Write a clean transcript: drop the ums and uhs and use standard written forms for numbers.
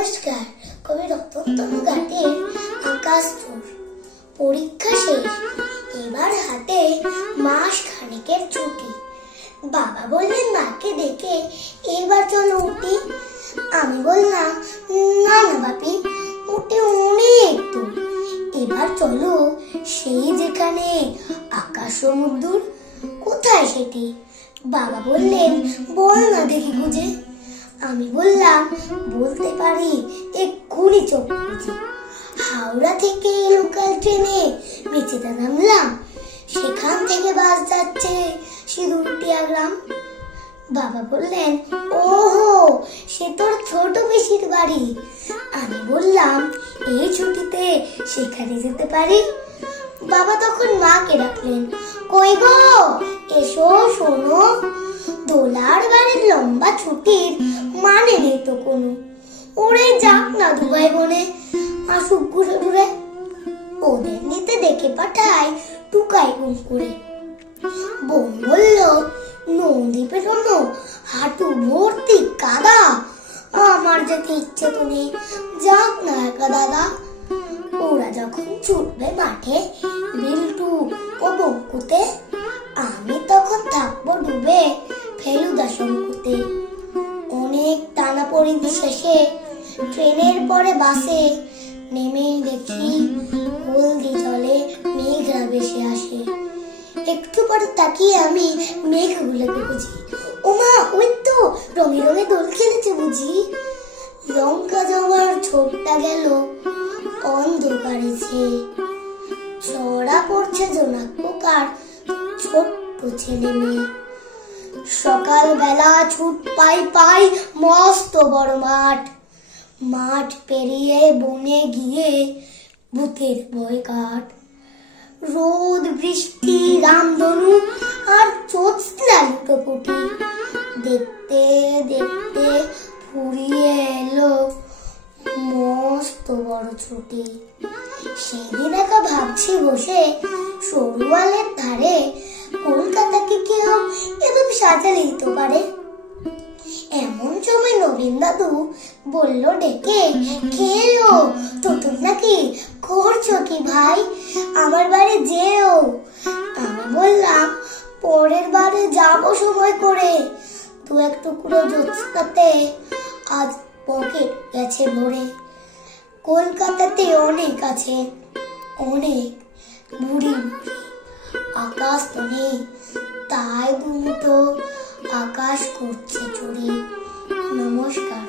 নমস্কার। কবি রতনতনু ঘাটের আকাশ তোর। পরীক্ষা শেষ, এবার হাতে মাস খানেকের ছুটি। বাবা বললেন মাকে ডেকে এবার চলো উঠি। আমি বললাম না না বাপি, উঠে অনেক দূর। এবার চলো সেই যেখানে আকাশ সমুদ্র। কোথায় সেটি? বাবা বললেন বল না দেখি বুঝে। আমি বললাম বলতে পারি, এক্ষুনি চোখ বুঝে। হাওড়া থেকে লোকাল ট্রেনে মেচেদা নামলাম, সেখান থেকে বাস যাচ্ছে সিঁদুরটিয়া গ্রাম। বাবা বললেন ওহো, সে তোর ছোট পিসির বাড়ি। আমি বললাম এই ছুটিতে সেখানে যেতে পারি। বাবা তখন মাকে ডাকলেন, কই গো এসো শোনো, দোলার বাড়ির লম্বা ছুটির মানে নেই তো কোনো। ওরে যাক না দুবাই বনে, আসুক ঘুরে ঘুরে। ওদের নিতে দেখে পাঠাই টুকাই গুম করে। বোন বলল নদীপে শোনো, হাঁটু ভর্তি কাদা, আমার যেতে ইচ্ছে তো নেই, যাক না একা দাদা। ওরা যখন ছুটবে মাঠে বিল্টু ও বঙ্কুতে, আমি তখন থাকবো ডুবে ফেলুদা শঙ্কুতে। অনেক টানাপোড়েন শেষে ট্রেনের পরে বাসে নেমেই দেখি হলদি জলে মেঘরা ভেসে আসে। একটু পরে তাকিয়ে আমি মেঘগুলোকে বুঝি, ওমা ওই তো রঙে রঙে দোল খেলেছে বুঝি। লঙ্কা জবার ছোটটা গেল অন্ধকারে ছেয়ে, ছড়া পড়ছে জোনাক পোকার ছোট্ট ছেলে মেয়ে। সকালবেলা ছুট পাই পাই মস্ত বড় মাঠ, মাঠ পেরিয়ে বনে গিয়ে ভূতের ভয় কাট। রোদ বৃষ্টি রামধনু আর জ্যোৎস্না লুটোপুটি, দেখতে দেখতে ফুরিয়ে এলো মস্ত বড় ছুটি। সেদিন একা ভাবছি বসে সরুয়ালের ধারে, কলকাতাকে কেউ এভাবে সাজালেই তো পারে। এমন সময় নবীন দাদু বলল ডেকে, খেলো তোতুম নাকি করছো কি ভাই, আমার বাড়ি যেও। আমি বললাম পরের বারে যাবো সময় করে, দু এক টুকরো জ্যোৎস্নাতে আজ পকেট গেছে ভরে। কলকাতাতে অনেক আছে, অনেক বুড়ি বুড়ি, আকাশ তো নেই, তাই দুটো আকাশ করছে চুরি। নমস্কার।